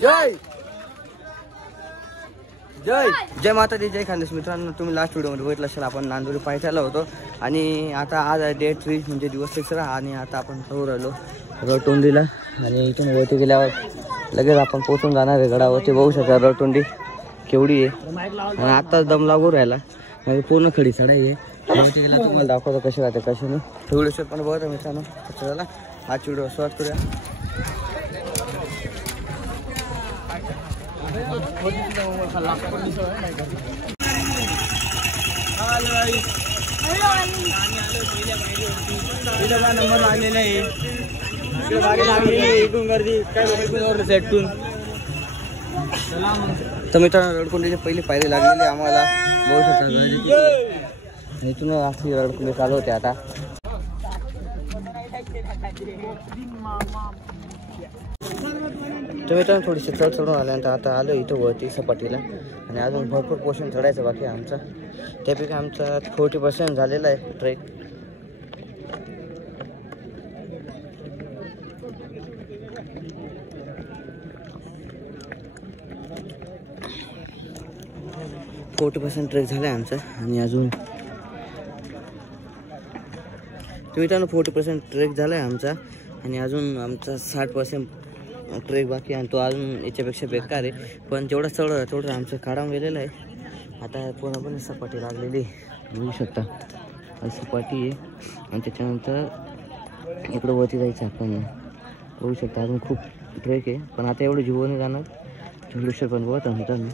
जय जय जय माता दी, जय खानदेश. मित्रांनो, तुम्ही लास्ट व्हिडिओमध्ये बघितलं असेल आपण नांदुरी पायथ्याला होतो आणि आता आज डे 3 म्हणजे दिवस 6 आणि आता आपण समोर आलो रटुंडीला आणि इथून वरती गेल्यावर लगेच आपण पोहोचून जाणार आहे गडावरती. बघू शकता रटुंडी केवढी आहे आणि आत्ताच दम लागू राहिला म्हणजे पूर्ण खडी चढाई आहे. वरती गेला तुम्हाला दाखवतो कसे राहते कसे नाही. व्हिडिओ पण बघा मित्रांनो. चला आज व्हिडिओ सुरुवात करूया. नंबर लागले नाही तर मित्रांनो रडकुंडीची पहिली पायरी लागलेली आम्हाला. बघू शकता इथून रात्री रडकुंडी चालू होते. आता तर मित्रांनो थोडीशी चढ चढून आल्यानंतर आता आलो इथं वरती सपाटीला आणि अजून भरपूर पोर्शन चढायचं बाकी आहे आमचा. त्यापैकी आमचा 40% झालेला आहे ट्रेक. ट्रेक झाला आहे आमचा आणि अजून मित्रांनो 40% ट्रेक झाला आहे आमचा आणि अजून आमचा 60% ट्रेक बाकी आणि तो अजून याच्यापेक्षा बेकार आहे. पण जेवढा चढ तेवढं आमचं काढावून गेलेलं आहे. आता पूर्णपणे सपाटी लागलेली बघू शकता. सपाटी आहे आणि त्याच्यानंतर इकडं वरती जायचं आपण. बघू शकता अजून खूप ट्रेक आहे पण आता एवढं जीवाने जाणार झुंडूश्वर पण बघत मित्रांनो.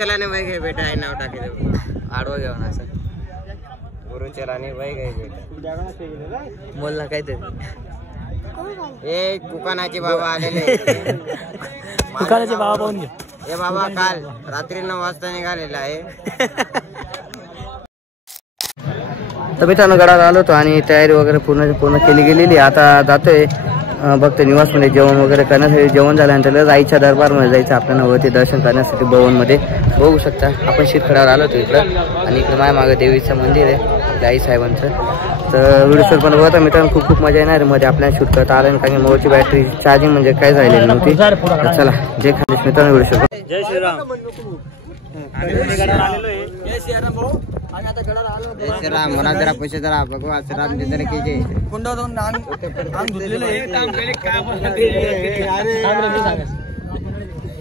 चलाने बाई घे बेटा आहे नाव टाके आडवा घेऊन असं गुरु चलाने बाई घे बेटा बोल ना काहीतरी. ए दुकानाचे बाबा आलेले दुकानाचे बाबा पाहून घे. हे बाबा काल रात्री 9 वाजता निघालेला आहे. तर मित्रांनो गडाला आलो होतो आणि तयारी वगैरे पूर्ण केली गेलेली. आता जातोय भक्त निवासमध्ये जेवण वगैरे करण्यासाठी. जेवण झाल्यानंतर आईच्या दरबारमध्ये जायचं आपल्याला वरती दर्शन करण्यासाठी भवनमध्ये. बघू शकता आपण शिरखड्यावर आलो होतो इकडं आणि इकडं माझ्या मागं देवीचं मंदिर आहे आपल्या आई साहेबांचं. तर व्हिडिओ पण बघा मित्रांनो खूप मजा येणार मध्ये आपल्याला शूट करता आलं कारण मोबाईलची बॅटरी चार्जिंग म्हणजे काय झालेली नव्हती. चला जय खानदेश मित्रांनो व्हिडिओ. जय श्रीराम. जय श्रीराम म्हणा जरा पैसे जरा भगवान श्रीराम जरा केजे कुंडा जाऊन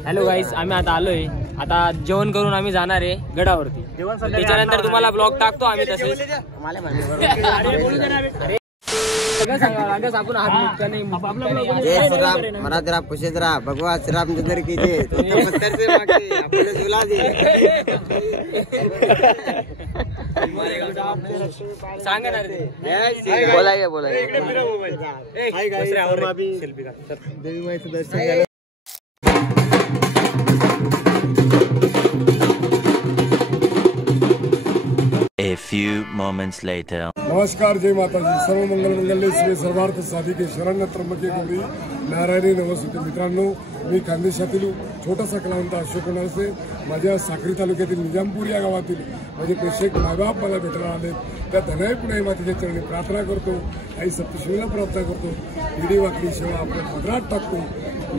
हॅलो गाईस, आम्ही आता आलोय. आता जेवण करून आम्ही जाणार आहे गडावरती. त्याच्यानंतर तुम्हाला ब्लॉग टाकतो आम्ही तसेच. जय श्रीराम म्हणा जरा पैसे जरा भगवान श्रीराम जरा केजे बोलाय बोलाय देवी माईचं दर्शन. A few moments later. नमस्कार, जय माताजी. सर्व मंगल मंगल्ये शिवे सर्वार्थ साधिके शरण्य त्र्यंबके गौरी नारायणी नमस्ते. मित्रांनो, मी खानदेशातील छोटासा कलावंत अशोक अनारसे. माझ्या साक्री तालुक्यातील निजामपूर या गावातील माझे प्रेक्षक मायबाप मला भेटायला आले. त्या धनाई पुणे मातेच्या चरणी प्रार्थना करतो. आई सप्तशृंगीला प्रार्थना करतो. ईडी वाकडी सेवा आपल्या पदरात टाकतो.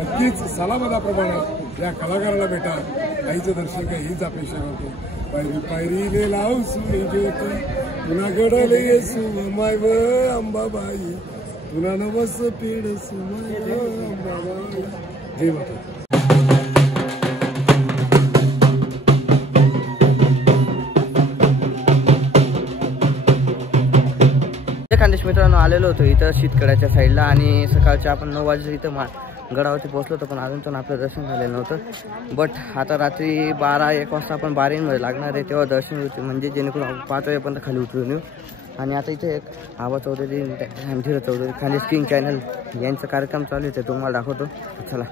नक्कीच सालामदाप्रमाणे या कलाकाराला भेटा. आईचं दर्शन काय हीच अपेक्षा करतो. पायरी पायरीने लाव सुनी ज्योती पुन्हा घडले येसू माय व अंबाबाई पुन्हा नवस पीड सुमाय अंबाबाई. जय माता. आलेलो होतो इथं शीतकड्याच्या साईडला आणि सकाळच्या आपण 9 वाजे इथं गडावरती पोहोचलो होतो, पण अजून पण आपलं दर्शन झालेलं नव्हतं. बट आता रात्री 12-1 वाजता आपण बारेंमध्ये लागणार आहे, तेव्हा दर्शन होते, म्हणजे जेणेकरून 5 वाजेपर्यंत खाली उतरून येऊ. आणि आता इथे एक आबा चौधरी, धीरज चौधरी, खाली स्किंग चॅनल यांचा कार्यक्रम चालू आहे, ते तुम्हाला दाखवतो. चला.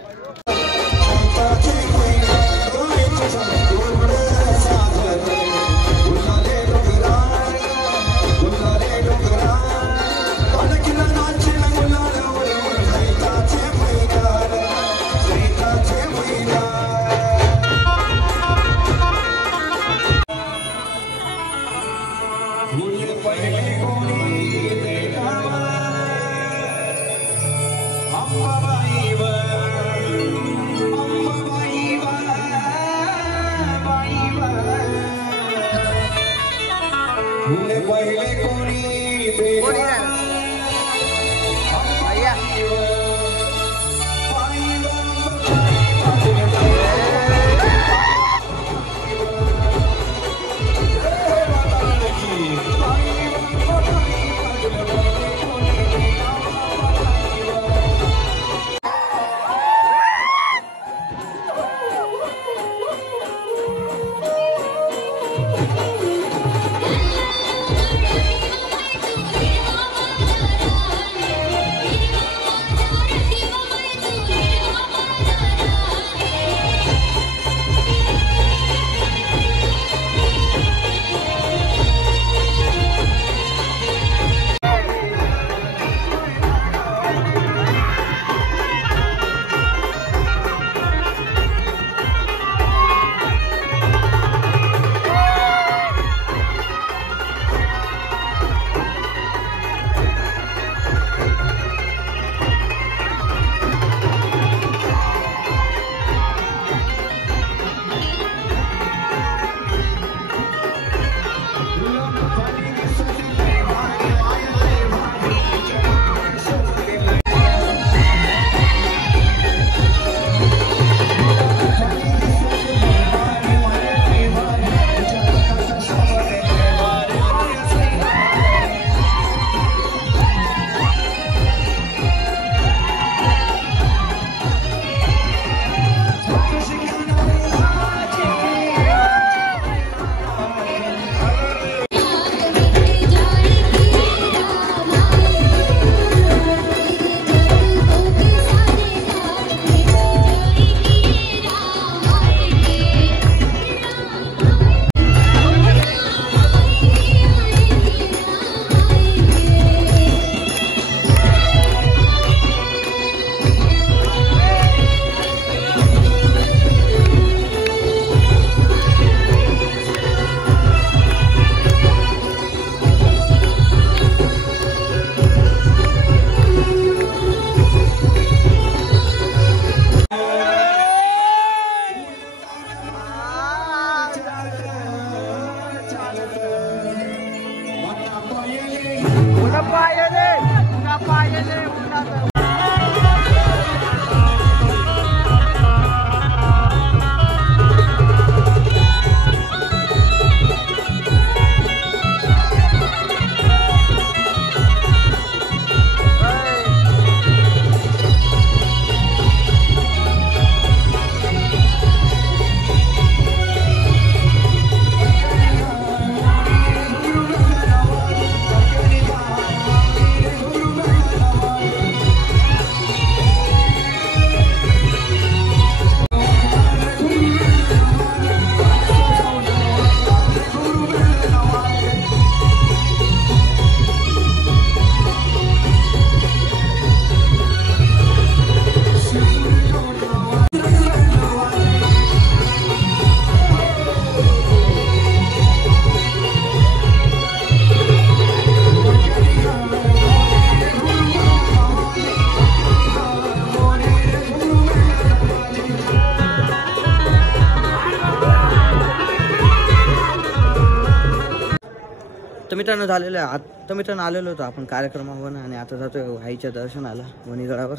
तर मित्रांनो झालेलं आहे. आता मित्रांनो आलेलो होतो आपण कार्यक्रमावर आणि आता जातो आईच्या दर्शनाला वणीगडावर.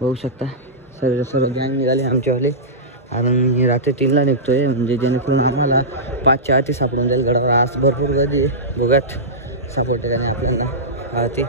बघू शकता सर्व गँग निघाले आमच्यावाले. कारण रात्री 3ला निघतोय, म्हणजे जेणेकरून आम्हाला 5च्या आधी सापडून जाईल गडावर. आज भरपूर गर्दी आहे, बघत सापडते त्याने आपल्याला आरती.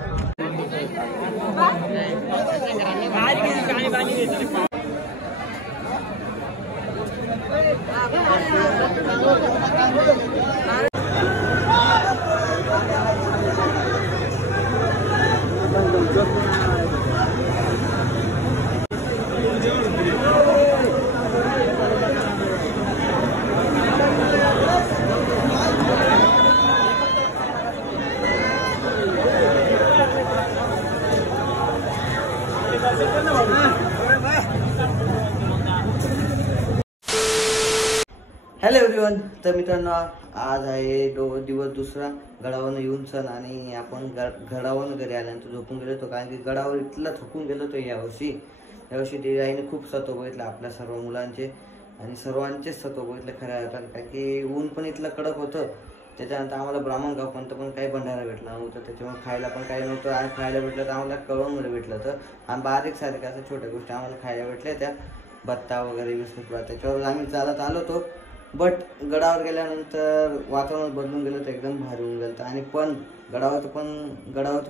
Hello everyone. तर मित्रांनो, आज आहे दिवस दुसरा गडावरनं येऊन सण आणि आपण गडावरून घरी आल्यानंतर झोपून गेलो होतो, कारण की गडावर इतला थकून गेलो होतो यावर्षी देवीआईने खूप सत्व बघितलं आपल्या सर्व मुलांचे आणि सर्वांचेच सत्व बघितलं खऱ्या अर्थानं, कारण की ऊन पण इतलं कडक होतं. त्याच्यानंतर आम्हाला ब्राह्मणगाव पण काही भंडारा भेटला नव्हतं, त्याच्यामुळे खायला पण काही नव्हतं. आणि खायला भेटलं तर आम्हाला कळवणमध्ये भेटलं होतं आणि बारीक सारीक असं छोट्या गोष्टी आम्हाला खायला भेटल्या, त्या भत्ता वगैरे बिस्कुट, त्याच्यावर आम्ही चालत आलो होतो. बट गडावर गेल्यानंतर वातावरण बदलून गेलं तर एकदम भारी होऊन गेलं. आणि पण गडावरती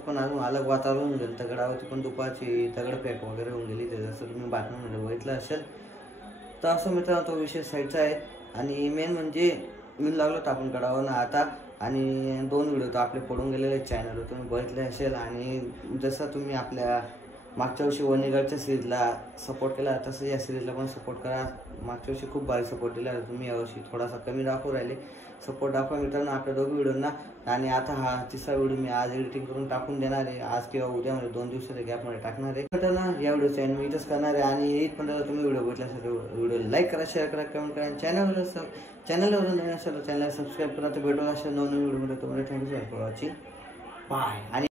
पण अजून अलग वातावरण होऊन गेलं. तर गडावरती पण दुपारची दगडफेक वगैरे होऊन गेली, जसं तुम्ही बातम्यांमध्ये बघितलं असेल. तर असं मित्रांनो तो विषय साईडचा आहे. आणि मेन म्हणजे येऊन लागलो तर आपण गडावरनं आता, आणि 2 व्हिडिओ तर आपले पडून गेलेले चॅनलवर तुम्ही बघितले असेल. आणि जसं तुम्ही आपल्या मागच्या वर्षी वणीगडच्या सिरीजला सपोर्ट केला तसं या सिरीजला पण सपोर्ट करा. मागच्या वर्षी खूप भारी सपोर्ट दिला, तुम्ही यावर्षी थोडासा कमी दाखवू राहिले. सपोर्ट दाखवा मित्रांनो आपल्या दोघी व्हिडिओंना. आणि आता हा 3रा व्हिडिओ मी आज एडिटिंग करून टाकून देणार आहे, आज किंवा उद्यामध्ये 2 दिवसाच्या गॅपमध्ये टाकणार आहे मित्रांनो. या व्हिडिओचा एंड मी इथंच करणार आहे. आणि येत पण तुम्ही व्हिडिओ बघितल्यासाठी व्हिडिओ लाईक करा, शेअर करा, कमेंट करा. चॅनलवर नवीन असेल तर चॅनलला सबस्क्राईब करा. तर भेटू अशा नवीन व्हिडिओमध्ये. तुम्हाला थँक्यू फॉर वॉचिंग. बाय. आणि